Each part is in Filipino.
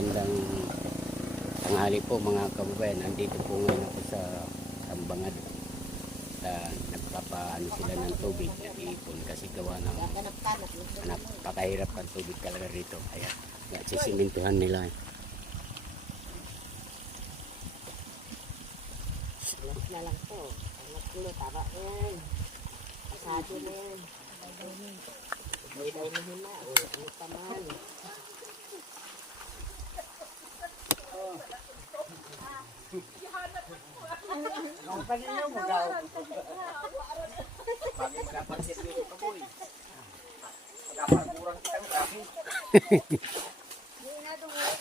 Magandang tanghali po mga kababayan. Nandito po ngayon ako sa Tambangan. Nagpapaano sila ng tubig, nag-iipon kasi gawa ng napakahirap ang tubig talaga rito. Kaya sisimintuhan nila. Na lang to. Anak ko, taba yan. Asado na yan. Daw na hina. O, ano pa man. Ang paginaw mo daw. Bagay magapansit nyo ito, boy. Magapankurang kitang grabe. Hindi na doon.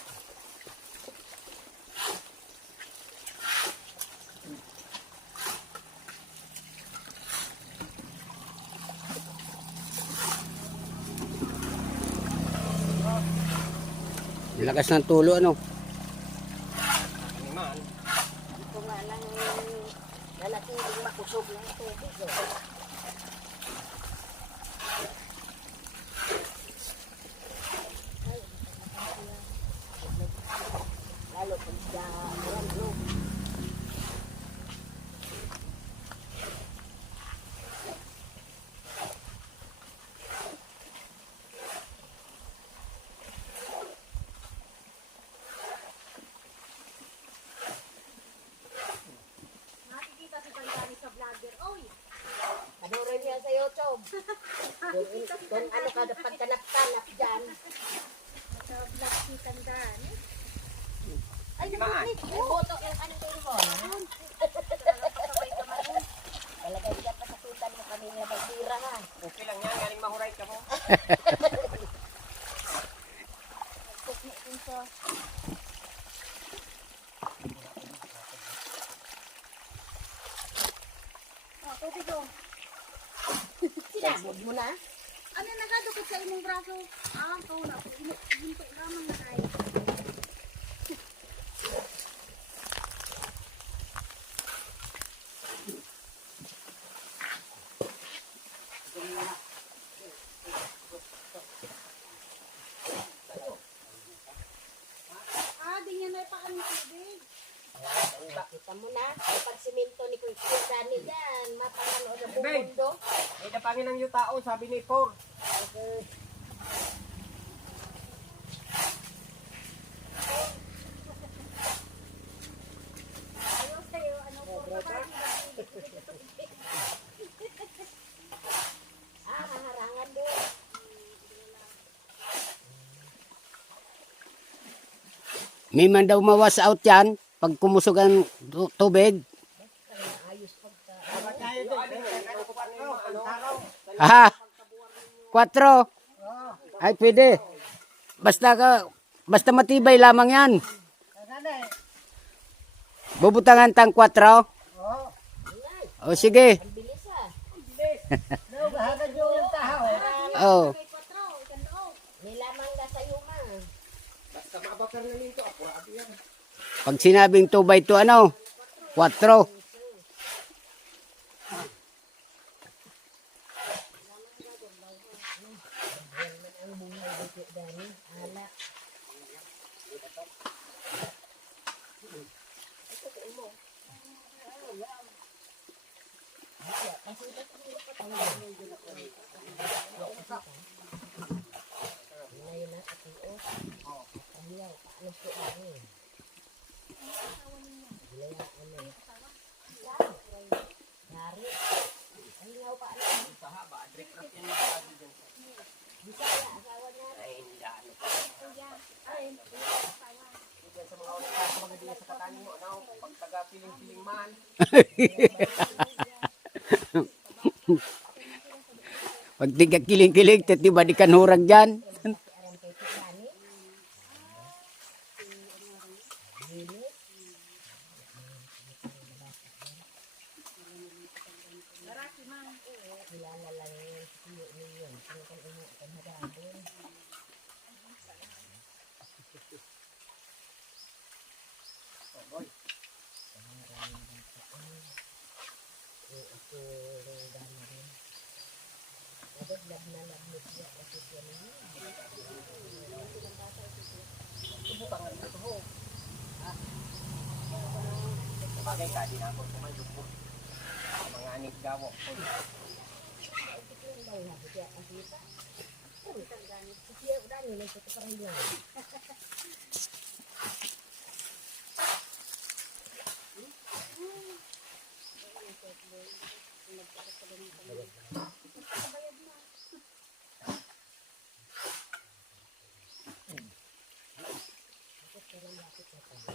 Lakas ng tulo ano. Ito nga lang lalaki yung makusog ng tubig. Lalo pag siya marami. Panurin niya sa YouTube. Kung ano ka pagkanap-kanap dyan. Sa vlog si Tandaan. Ay, nabukit. Ay, boto yung ano mo. Talagay ka pa sa tutan mo kanina magsira ha. Okay lang yan, galing mahuray ka mo. Tubig o. Sinabog mo na. Ano nakadukot sa imong braso? Ito na. Hinto lamang na tayo. Di niya na ipaano tubig. Kita mo na. Ay, pag siminto ni Kuya Dani dyan, mapangano na bubundo. May napangin ng yutao, sabi ni Por. Ayaw sa'yo. Ano po pa Haharangan doon. May man daw mawas out yan pag kumusog ang tubig. Aha. 4. Ay pwede. Basta matibay lamang yan. Bubutangan tang 4. O sige. Ang bilis ha. Oh. May lamang ka sa yuma. Basta mabakar na nito, apurado yan. Pag sinabing 2 by 2 ano? 4. Pag taga-piling-piling man. Pag di ka kiling-kiling, titiba di kanurag dyan. Subukan bagay ka, di na ako kumalupot. Mga anik gawo.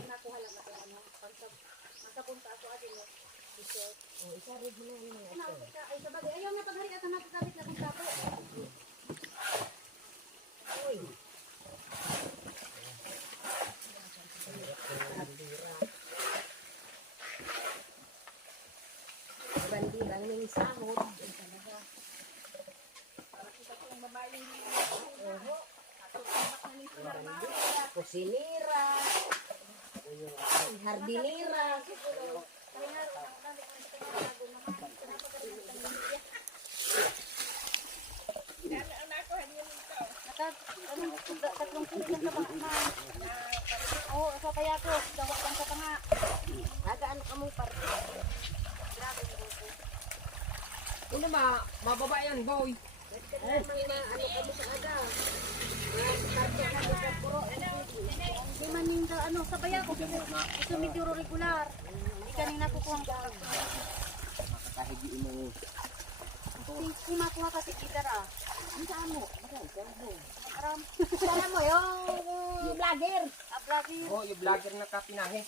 Nakuha lang ako ano. Pagkapunta ako adin. Ay sabagay ayaw na paghari at nakakabit na kung tapo. Bandirang ng sahod. Kusinira. Hardinira. Tatlong kilo lang na ba? Oo, sa kaya ko. Dawat lang sa tanga. Agaan ka mong parte. Ano mababa yan, boy. Ano ka mo sa aga? Di man yung ano, sa kaya ko. Ito medyo regular. Hindi kanina kukuha ang bakak. Makakahigi mo. Kung makuha kasi gitara. Ang saan mo? Aram. Sana mo yung vlogger. Ablagi. Oh, yung vlogger na kapinahe.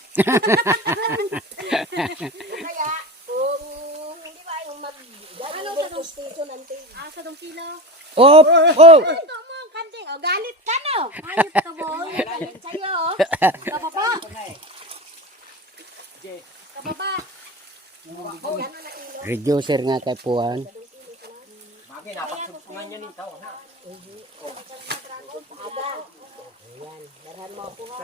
Kaya, kung hindi ba yung mag-gano'n sa station natin. Sa dong sila. Oh! Oh! Ito mo, kanting. O, galit ka no? Ayot ka boy. Galit sa'yo. Kababa. Kababa. O, gano'n na kilo. Reducer nga kay Puan. Bagay, napagsugpungan niya nito. Ha? Aga. Ayan, darhan mo ako ha.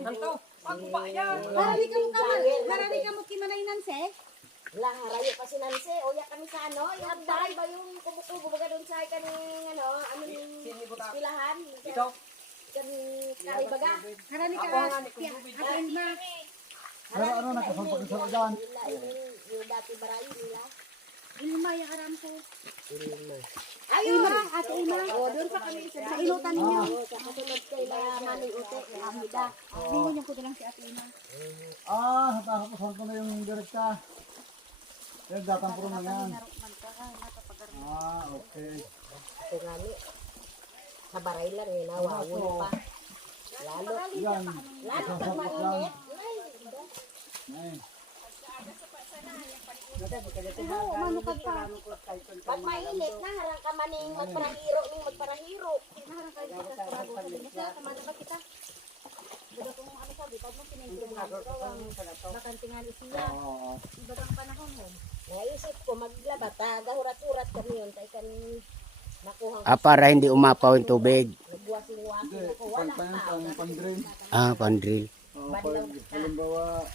Nanto, pagkuba yan. Marami ka mo kimanainan se. Lah, harayo kasi nanse. Uya kami sa ano, yung abday ba yung kumukubo baga doon sa kaning ano, aming pilahan. Ikaw, Kaning karibaga. Marami ka ako ba? nga ni Kububid. Akin ma. Pero ano na kapag sa dyan? Yung dati barayo nila. Ilma yung aram ko. Ayun! Ate Ima. O, doon pa kami Sa inutan ninyo. Sa kasunod kay na maning ute, Amida. Lingon yung ko lang si Ate Ima. Tapos ko na yung direkta. Yung datang puro na yan. Narukman ka. Nakapagaroon. Okay. Ito nga ni. Sa baray lang eh, nawawin pa. Lalo. Yan. Lalo pag mainit. Ay. Oo, manukad pa. Pag mainit na, harang ka maning magparahiro, ning magparahiro. Naharang kayo dito sa bago sa Indonesia. Kamada ba kita? Baga kung ano sabi, pag mo pinagkuhan, ikaw ang makantingan isiya. Oo. Ibagang panahon mo. Naisip ko, maglabat ha. Gahurat-hurat kami yun. Kaya kan nakuha Ah, para hindi umapaw yung tubig. nagwasing-wasing ako. Wala Pang pang-drain. Ah, pandrill. Pag halimbawa,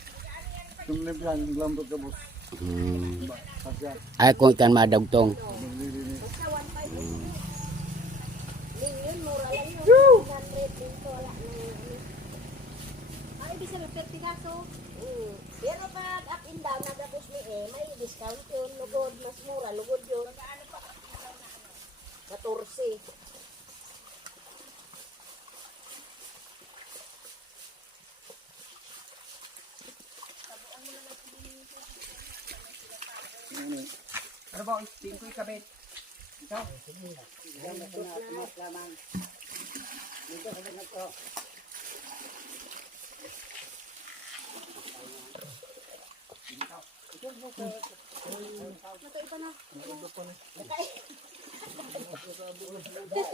tumlip yan, lambot ka boss. Kasya. Ay, kung ikan madagtong. Maglilinis. Yun, mura lang yun. 100 dito, wala na yun. Ay, ibig sabihin, 50 kaso. Pero pag up and down, nagapos ni may discount yun. Lugod, mas mura. Lugod yun. 14. Ano ba, 5 ikabit? Ikaw? Ito iba na.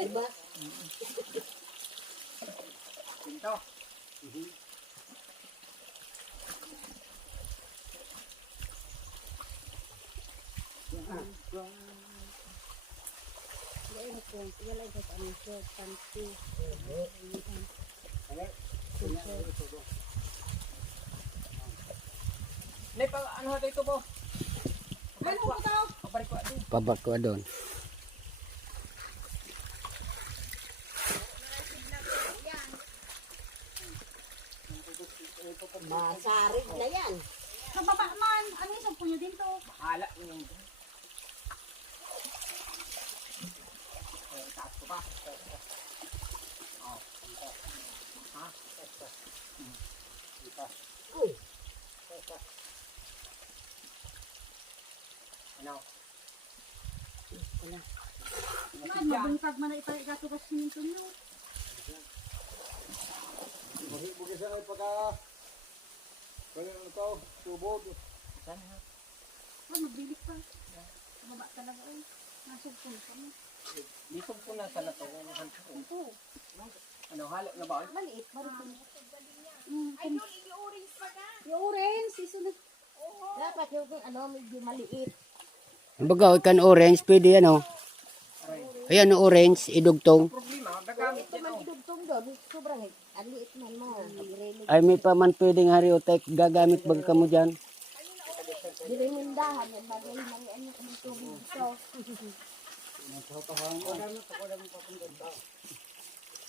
Diba? Ito. Nay, ano natin ito po? Ano ko daw? Pabalik ko ito. Pabak ko doon. Masarig na yan. Sa baba man, ano yung sampo nyo din to? Hala, yun. Taas ko pa. Ha? Uy, Ano? Man, mabuntag man na ipagato ka sininto nyo. Bugi sa ay pagka kaya ano to, tubod. Saan ha? Magbilis pa. Sa baba talaga eh. Nasugpon ka mo. Lisog ko na sa nato. Oo. Ano, halo na ba? Maliit. Marupin. ay yun, i-orange pa ka. Yung orange, isunod. Dapat yung ano, medyo maliit. Kumbaga, ikan orange, pwede ano. Ayan, orange, idugtong. Problema, gagamit Ito yan man oh. idugtong doon, sobrang ang liit man mo. Really. Ay, may pa man pwedeng hari o tek, gagamit baga ka mo dyan. Dirimindahan yan, bagay ng ano kung tubig ito.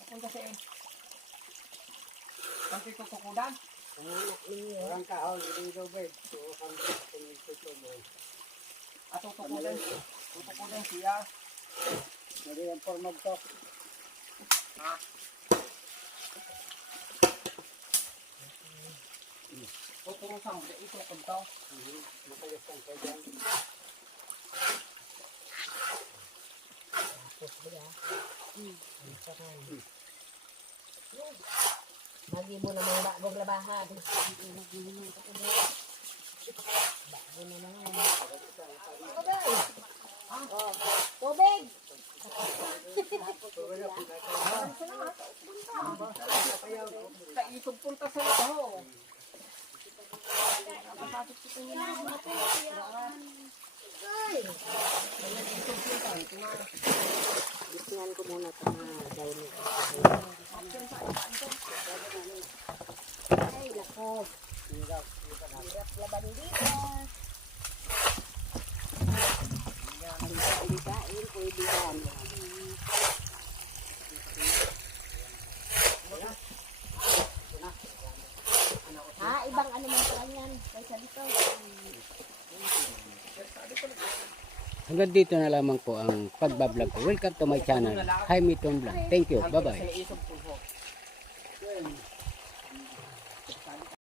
Papunta sa eh. Pag ito tukudan. Orang kahoy dito tubig. So kan tubig. Ato tukudan. Tukudan siya. Dari ang format to. Ha? Tuturusan mo, ito kunto. Makayas ka diyan. Lagi mo na mga bagong labahan. Tubig! Sa itong punta sa lato. Ay! Gisnan ko muna ito na dahil ay, lako. Hirap laban dito. Alikain, pwede yan. Ha, ibang ano man pa yan. Kaysa dito. Hanggang dito na lamang po ang pagbablog ko. Welcome to my channel, Jaime Tom Vlog. Thank you. Bye-bye. Sa isang punho.